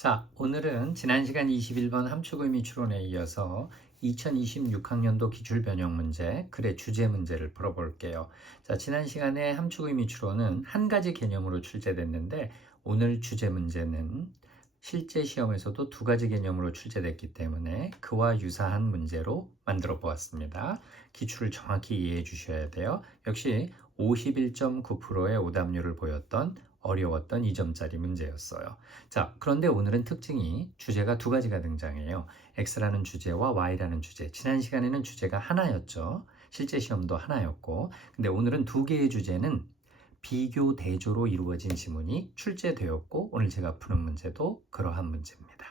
자, 오늘은 지난 시간 21번 함축의미 추론에 이어서 2026학년도 기출변형 문제, 글의 주제 문제를 풀어볼게요. 자, 지난 시간에 함축의미 추론은 한 가지 개념으로 출제됐는데 오늘 주제 문제는 실제 시험에서도 두 가지 개념으로 출제됐기 때문에 그와 유사한 문제로 만들어 보았습니다. 기출을 정확히 이해해 주셔야 돼요. 역시 51.9%의 오답률을 보였던 어려웠던 2점짜리 문제였어요. 자, 그런데 오늘은 특징이 주제가 두 가지가 등장해요. X라는 주제와 Y라는 주제. 지난 시간에는 주제가 하나였죠. 실제 시험도 하나였고. 근데 오늘은 두 개의 주제는 비교 대조로 이루어진 지문이 출제되었고 오늘 제가 푸는 문제도 그러한 문제입니다.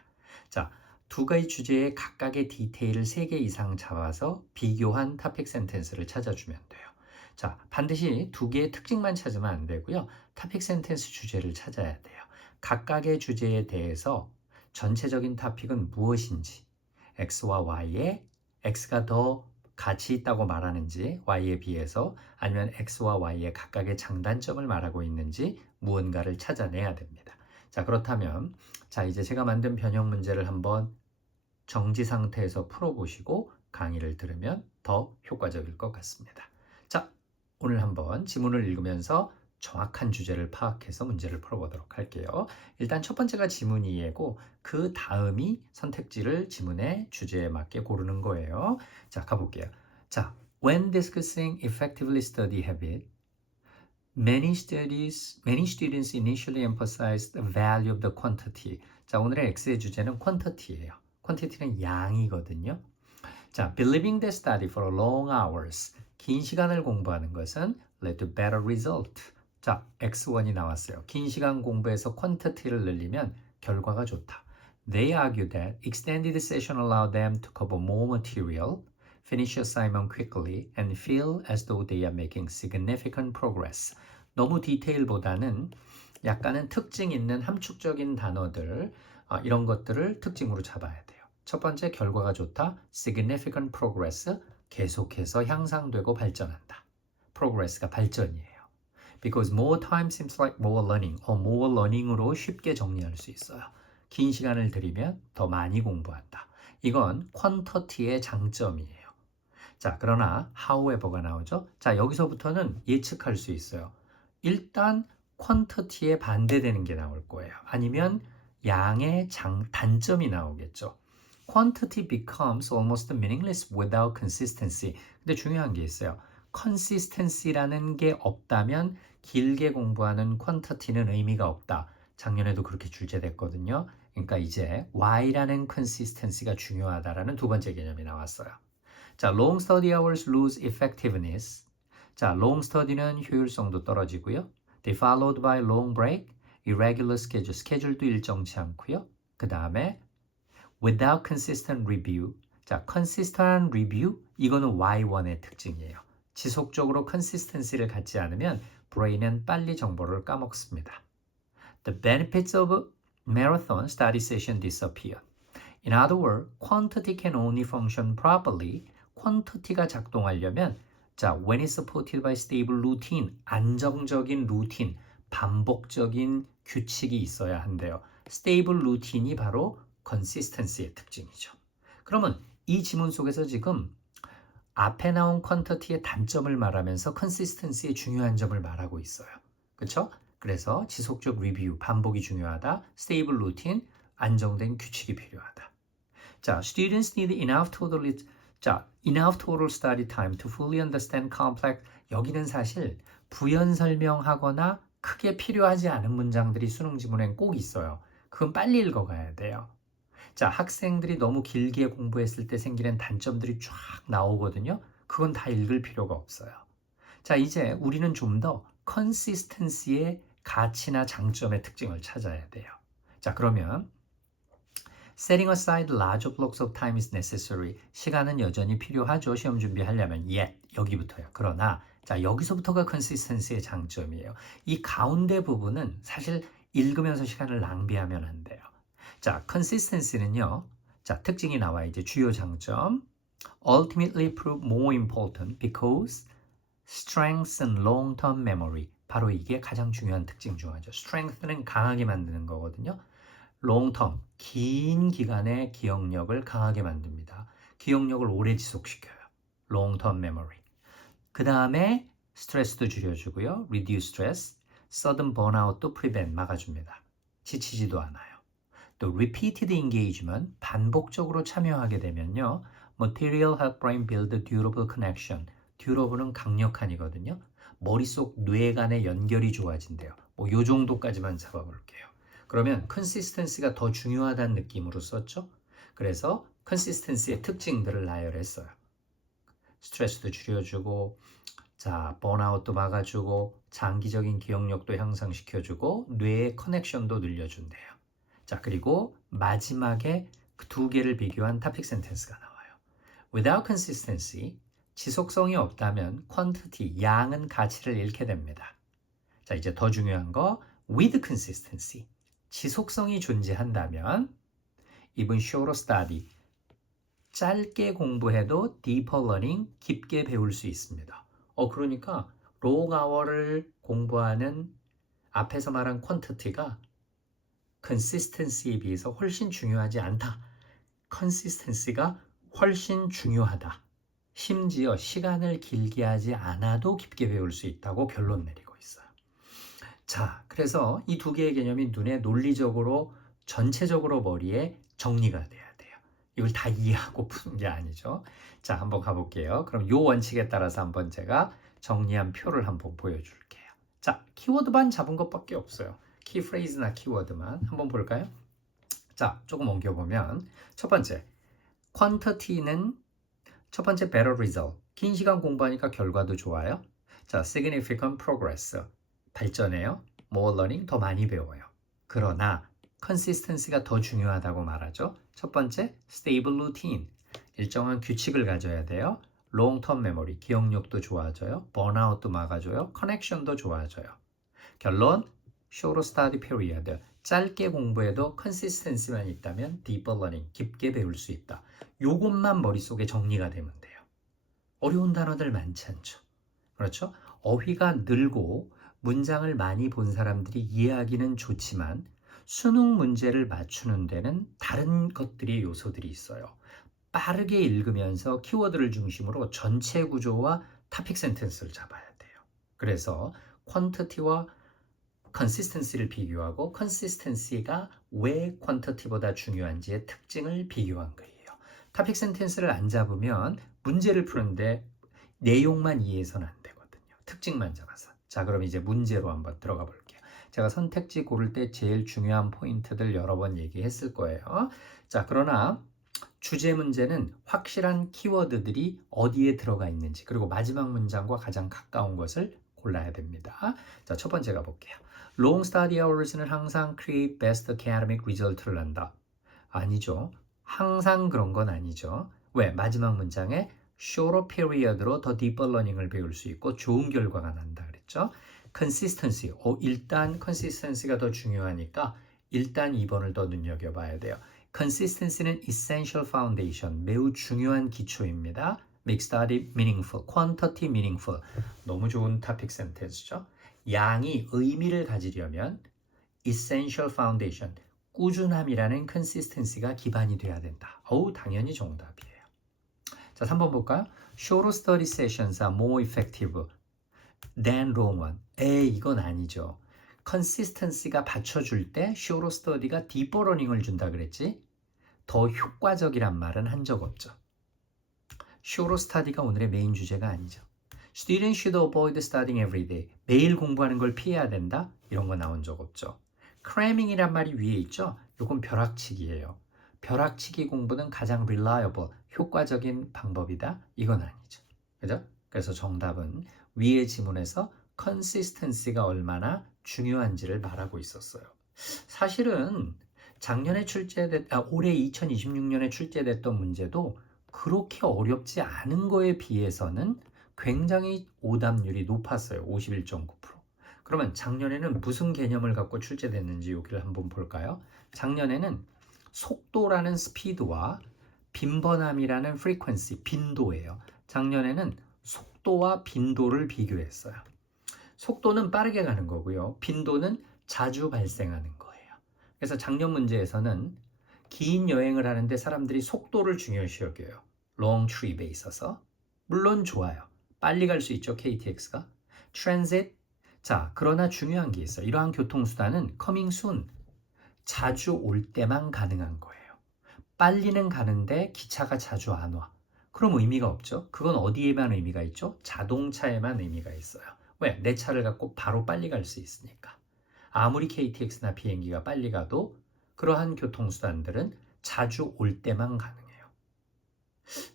자, 두 가지 주제의 각각의 디테일을 3개 이상 잡아서 비교한 토픽 센텐스를 찾아주면 돼요. 자, 반드시 두 개의 특징만 찾으면 안 되고요. 토픽 센텐스 주제를 찾아야 돼요. 각각의 주제에 대해서 전체적인 토픽은 무엇인지, X와 Y에 X가 더 가치 있다고 말하는지 Y에 비해서 아니면 X와 Y의 각각의 장단점을 말하고 있는지 무언가를 찾아내야 됩니다. 자, 그렇다면 자, 이제 제가 만든 변형 문제를 한번 정지 상태에서 풀어보시고 강의를 들으면 더 효과적일 것 같습니다. 자, 오늘 한번 지문을 읽으면서 정확한 주제를 파악해서 문제를 풀어보도록 할게요. 일단 첫 번째가 지문 이해고 그 다음이 선택지를 지문의 주제에 맞게 고르는 거예요. 자, 가볼게요. 자, when discussing effectively study habit, many students initially emphasize the value of the quantity. 자, 오늘의 X의 주제는 quantity예요. quantity는 양이거든요. 자, believing they study for long hours. 긴 시간을 공부하는 것은 led to better result. 자, X1이 나왔어요. 긴 시간 공부해서 quantity를 늘리면 결과가 좋다. They argue that extended session allowed them to cover more material, finish assignment quickly, and feel as though they are making significant progress. 너무 디테일보다는 약간은 특징 있는 함축적인 단어들, 이런 것들을 특징으로 잡아야 돼요. 첫 번째, 결과가 좋다. significant progress, 계속해서 향상되고 발전한다. progress가 발전이에요. Because more time seems like more learning, more learning으로 쉽게 정리할 수 있어요. 긴 시간을 들이면 더 많이 공부한다. 이건 quantity의 장점이에요. 자, 그러나 however가 나오죠. 자, 여기서부터는 예측할 수 있어요. 일단 quantity에 반대되는 게 나올 거예요. 아니면 양의 단점이 나오겠죠. Quantity becomes almost meaningless without consistency. 근데 중요한 게 있어요. consistency라는 게 없다면 길게 공부하는 quantity는 의미가 없다. 작년에도 그렇게 출제됐거든요. 그러니까 이제 Y라는 consistency가 중요하다라는 두 번째 개념이 나왔어요. 자, long study hours lose effectiveness. 자, long study는 효율성도 떨어지고요. They followed by long break, irregular schedule. 스케줄도 일정치 않고요. 그 다음에 without consistent review. 자, consistent review 이거는 Y1의 특징이에요. 지속적으로 consistency를 갖지 않으면 브레인은 빨리 정보를 까먹습니다. The benefits of marathon study session disappear. In other words, quantity can only function properly. quantity가 작동하려면 자, when it's supported by stable routine, 안정적인 루틴, 반복적인 규칙이 있어야 한대요. stable routine이 바로 consistency의 특징이죠. 그러면 이 지문 속에서 지금 앞에 나온 quantity의 단점을 말하면서 consistency의 중요한 점을 말하고 있어요. 그렇죠? 그래서 지속적 리뷰, 반복이 중요하다. stable routine, 안정된 규칙이 필요하다. 자, students need enough total study time to fully understand complex. 여기는 사실 부연 설명하거나 크게 필요하지 않은 문장들이 수능 지문엔 꼭 있어요. 그건 빨리 읽어가야 돼요. 자, 학생들이 너무 길게 공부했을 때 생기는 단점들이 쫙 나오거든요. 그건 다 읽을 필요가 없어요. 자, 이제 우리는 좀 더 consistency의 가치나 장점의 특징을 찾아야 돼요. 자, 그러면 setting aside large blocks of time is necessary. 시간은 여전히 필요하죠. 시험 준비하려면. yet, 여기부터요. 그러나 자, 여기서부터가 consistency의 장점이에요. 이 가운데 부분은 사실 읽으면서 시간을 낭비하면 안 돼요. 자, consistency는요. 자, 특징이 나와 이제 주요 장점. Ultimately prove more important because strengthen long-term memory. 바로 이게 가장 중요한 특징 중 하나죠. strength는 강하게 만드는 거거든요. long term, 긴 기간의 기억력을 강하게 만듭니다. 기억력을 오래 지속시켜요. long term memory. 그 다음에 스트레스도 줄여주고요. reduce stress, sudden burnout도 prevent, 막아줍니다. 지치지도 않아요. 또 repeated engagement, 반복적으로 참여하게 되면요. material help brain build durable connection. durable은 강력한이거든요. 머릿속 뇌 간의 연결이 좋아진대요. 뭐 요 정도까지만 잡아볼게요. 그러면 consistency가 더 중요하다는 느낌으로 썼죠. 그래서 consistency의 특징들을 나열했어요. 스트레스도 줄여주고, 자, 번아웃도 막아주고, 장기적인 기억력도 향상시켜주고, 뇌의 커넥션도 늘려준대요. 자, 그리고 마지막에 그 두 개를 비교한 topic sentence가 나와요. Without consistency, 지속성이 없다면 quantity, 양은 가치를 잃게 됩니다. 자, 이제 더 중요한 거, with consistency, 지속성이 존재한다면 even shorter study, 짧게 공부해도 deeper learning, 깊게 배울 수 있습니다. 그러니까 long hour를 공부하는 앞에서 말한 quantity가 consistency에 비해서 훨씬 중요하지 않다. consistency가 훨씬 중요하다. 심지어 시간을 길게 하지 않아도 깊게 배울 수 있다고 결론 내리고 있어요. 자, 그래서 이 두 개의 개념이 눈에 논리적으로 전체적으로 머리에 정리가 돼야 돼요. 이걸 다 이해하고 푸는 게 아니죠. 자, 한번 가볼게요. 그럼 이 원칙에 따라서 한번 제가 정리한 표를 한번 보여줄게요. 자, 키워드만 잡은 것밖에 없어요. 키프레이즈나 키워드만 한번 볼까요? 자, 조금 옮겨보면 첫 번째, quantity는 첫 번째 better result, 긴 시간 공부하니까 결과도 좋아요. 자, significant progress, 발전해요. more learning, 더 많이 배워요. 그러나 consistency가 더 중요하다고 말하죠. 첫 번째, stable routine, 일정한 규칙을 가져야 돼요. long term memory, 기억력도 좋아져요. burnout도 막아줘요. connection도 좋아져요. 결론, short study period, 짧게 공부해도 consistency만 있다면 deeper learning, 깊게 배울 수 있다. 요것만 머릿속에 정리가 되면 돼요. 어려운 단어들 많지 않죠. 그렇죠? 어휘가 늘고 문장을 많이 본 사람들이 이해하기는 좋지만 수능 문제를 맞추는 데는 다른 것들이 요소들이 있어요. 빠르게 읽으면서 키워드를 중심으로 전체 구조와 topic sentence를 잡아야 돼요. 그래서 quantity와 consistency를 비교하고 consistency가 왜 quantity보다 중요한지의 특징을 비교한 거예요. topic sentence를 안 잡으면 문제를 푸는데 내용만 이해해서는 안 되거든요. 특징만 잡아서. 자, 그럼 이제 문제로 한번 들어가 볼게요. 제가 선택지 고를 때 제일 중요한 포인트들 여러 번 얘기했을 거예요. 자, 그러나 주제 문제는 확실한 키워드들이 어디에 들어가 있는지, 그리고 마지막 문장과 가장 가까운 것을 골라야 됩니다. 자, 첫 번째 가볼게요. Long study hours는 항상 create best academic result를 난다. 아니죠. 항상 그런 건 아니죠. 왜? 마지막 문장에 shorter period로 더 deeper learning을 배울 수 있고 좋은 결과가 난다 그랬죠. consistency, 일단 consistency가 더 중요하니까 일단 2번을 더 눈여겨봐야 돼요. consistency는 essential foundation, 매우 중요한 기초입니다. make study meaningful, quantity meaningful, 너무 좋은 topic sentence죠. 양이 의미를 가지려면 essential foundation, 꾸준함이라는 consistency가 기반이 돼야 된다. 당연히 정답이에요. 자, 3번 볼까요? Short study sessions are more effective than long one. 이건 아니죠. consistency가 받쳐줄 때 short study가 deeper learning을 준다 그랬지? 더 효과적이란 말은 한 적 없죠. short study가 오늘의 메인 주제가 아니죠. Students should avoid studying every day. 매일 공부하는 걸 피해야 된다? 이런 거 나온 적 없죠. cramming이란 말이 위에 있죠? 이건 벼락치기예요. 벼락치기 공부는 가장 reliable, 효과적인 방법이다? 이건 아니죠. 그죠? 그래서 정답은 위의 지문에서 consistency가 얼마나 중요한지를 말하고 있었어요. 사실은 작년에 올해 2026년에 출제됐던 문제도 그렇게 어렵지 않은 거에 비해서는 굉장히 오답률이 높았어요. 51.9%. 그러면 작년에는 무슨 개념을 갖고 출제됐는지 여기를 한번 볼까요? 작년에는 속도라는 스피드와 빈번함이라는 frequency, 빈도예요. 작년에는 속도와 빈도를 비교했어요. 속도는 빠르게 가는 거고요. 빈도는 자주 발생하는 거예요. 그래서 작년 문제에서는 긴 여행을 하는데 사람들이 속도를 중요시 여겨요. long trip에 있어서. 물론 좋아요. 빨리 갈 수 있죠, KTX가. transit. 자, 그러나 중요한 게 있어요. 이러한 교통수단은 coming soon. 자주 올 때만 가능한 거예요. 빨리는 가는데 기차가 자주 안 와. 그럼 의미가 없죠. 그건 어디에만 의미가 있죠? 자동차에만 의미가 있어요. 왜? 내 차를 갖고 바로 빨리 갈 수 있으니까. 아무리 KTX나 비행기가 빨리 가도 그러한 교통수단들은 자주 올 때만 가능해요.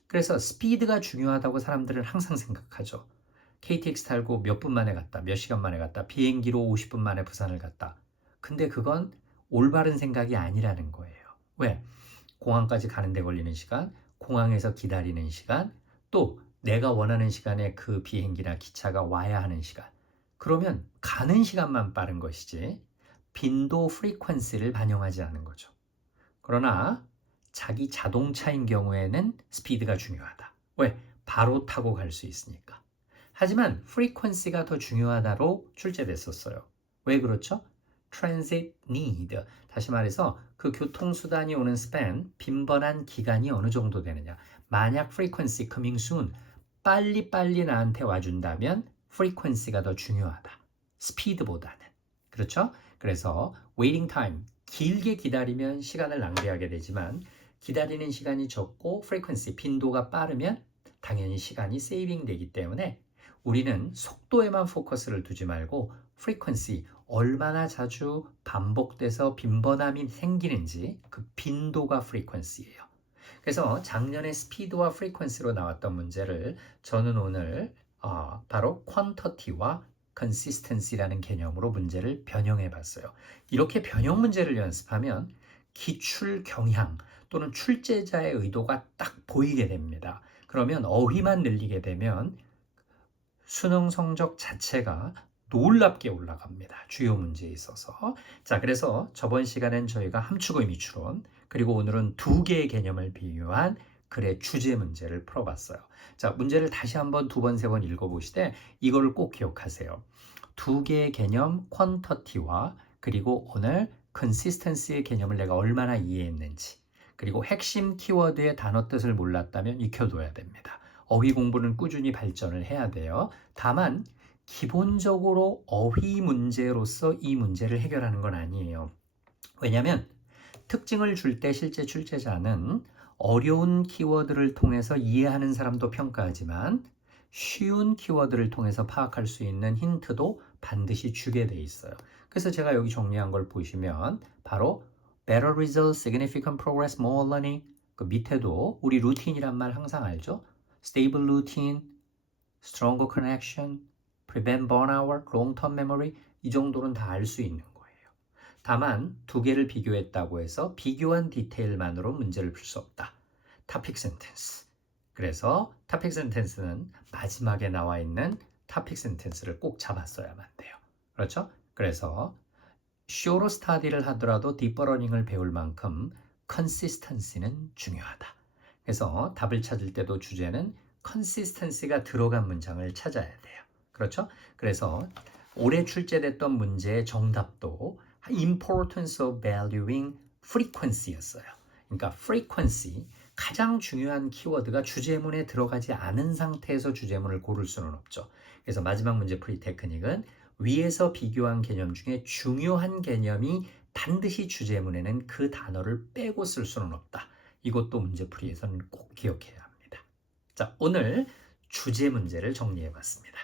그래서 스피드가 중요하다고 사람들은 항상 생각하죠. KTX 타고 몇 분 만에 갔다, 몇 시간 만에 갔다, 비행기로 50분 만에 부산을 갔다. 근데 그건 올바른 생각이 아니라는 거예요. 왜? 공항까지 가는 데 걸리는 시간, 공항에서 기다리는 시간, 또 내가 원하는 시간에 그 비행기나 기차가 와야 하는 시간. 그러면 가는 시간만 빠른 것이지 빈도 프리퀀시를 반영하지 않은 거죠. 그러나 자기 자동차인 경우에는 스피드가 중요하다. 왜? 바로 타고 갈 수 있으니까. 하지만 프리퀀시가 더 중요하다로 출제됐었어요. 왜 그렇죠? transit need. 다시 말해서 그 교통수단이 오는 span, 빈번한 기간이 어느 정도 되느냐. 만약 frequency coming soon, 빨리빨리 나한테 와준다면 frequency가 더 중요하다. 스피드보다는. 그렇죠? 그래서 waiting time, 길게 기다리면 시간을 낭비하게 되지만 기다리는 시간이 적고 frequency, 빈도가 빠르면 당연히 시간이 세이빙 되기 때문에 우리는 속도에만 포커스를 두지 말고 frequency, 얼마나 자주 반복돼서 빈번함이 생기는지 그 빈도가 frequency예요. 그래서 작년에 스피드와 frequency로 나왔던 문제를 저는 오늘 바로 quantity와 consistency라는 개념으로 문제를 변형해 봤어요. 이렇게 변형 문제를 연습하면 기출 경향 또는 출제자의 의도가 딱 보이게 됩니다. 그러면 어휘만 늘리게 되면 수능 성적 자체가 놀랍게 올라갑니다. 주요 문제에 있어서. 자, 그래서 저번 시간엔 저희가 함축의미 추론, 그리고 오늘은 두 개의 개념을 비유한 글의 주제 문제를 풀어봤어요. 자, 문제를 다시 한번 두 번, 세 번 읽어보시되 이거를 꼭 기억하세요. 두 개의 개념, quantity와 그리고 오늘 consistency의 개념을 내가 얼마나 이해했는지, 그리고 핵심 키워드의 단어 뜻을 몰랐다면 익혀둬야 됩니다. 어휘 공부는 꾸준히 발전을 해야 돼요. 다만 기본적으로 어휘 문제로서 이 문제를 해결하는 건 아니에요. 왜냐하면 특징을 줄 때 실제 출제자는 어려운 키워드를 통해서 이해하는 사람도 평가하지만 쉬운 키워드를 통해서 파악할 수 있는 힌트도 반드시 주게 돼 있어요. 그래서 제가 여기 정리한 걸 보시면 바로 better results, significant progress, more learning, 그 밑에도 우리 루틴이란 말 항상 알죠? stable routine, stronger connection, prevent burnout, long-term memory 이 정도는 다 알 수 있는 거예요. 다만 두 개를 비교했다고 해서 비교한 디테일만으로 문제를 풀 수 없다. topic sentence. 그래서 topic sentence는 마지막에 나와 있는 topic sentence를 꼭 잡았어야만 돼요. 그렇죠? 그래서 short study를 하더라도 deep learning을 배울 만큼 consistency는 중요하다. 그래서 답을 찾을 때도 주제는 consistency가 들어간 문장을 찾아야 돼요. 그렇죠? 그래서 올해 출제됐던 문제의 정답도 importance of valuing frequency였어요. 그러니까 frequency, 가장 중요한 키워드가 주제문에 들어가지 않은 상태에서 주제문을 고를 수는 없죠. 그래서 마지막 문제 풀이 테크닉은 위에서 비교한 개념 중에 중요한 개념이 반드시 주제문에는 그 단어를 빼고 쓸 수는 없다. 이것도 문제풀이에서는 꼭 기억해야 합니다. 자, 오늘 주제 문제를 정리해 봤습니다.